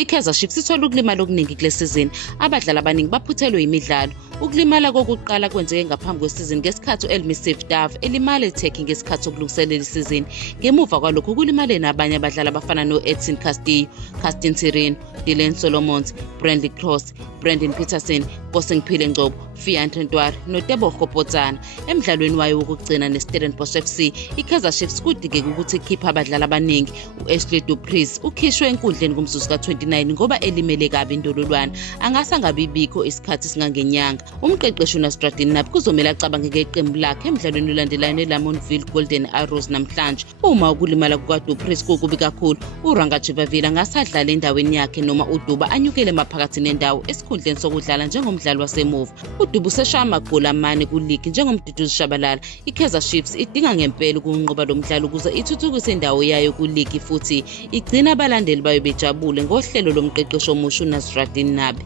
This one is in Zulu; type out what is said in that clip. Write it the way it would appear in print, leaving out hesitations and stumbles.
I-Kaizer Chiefs ithola ukulimala okuningi kule sizini. Abadlali abaningi baphuthelwe imidlalo. Ukulimala kokuqala kwenzeke ngaphambi kwesizini ngesikhathi u-Elmisif Dave elimala eTurkey ngesikhathi sokulungiselela isizini. Ngemuva kwalokho kulimale nabanye abadlali abafana no-Edson Castillo, Castin Sireno, Dylan Solomons, Brandley Cross, Brandon Peterson, Kosingphile Ngcobo, Fiyantre Ntwari noTebogo Potsana. Emidlalweni wayo wokugcina neStellenbosch FC, i-Kaizer Chiefs kudingeka ukuthi ikhiphe abadlali abaningi. U-Ashley Duprez ukhishwe enkundleni kumzuzu ka-29 ngoba elimele kabi indololwane. Angase angabibikho isikhathi singangenyanga. Umqeqeshi uNasruddin Nabi kuzomele acabange ngeqembu lakhe emidlalweni olandelayo neLamontville Golden Arrows namhlanje. Uma ukulimala kukaDuprez kukubi kakhulu, uRanga Chivavila angase adlale endaweni yakhe noma uDuba anyukele maphakathi nendawo esikhundleni sokudlala njengomdlali wasemuva. uDuba useshaya amagoli amane kuligi njengomduduzi shabalala. I-Kaizer Chiefs idinga ngempela ukunqoba lo mdlalo ukuze ithuthukise indawo yayo kuligi futhi igcina abalandeli bayo bejabule ngohlelo lomqeqeshi omusha uNasruddin Nabi.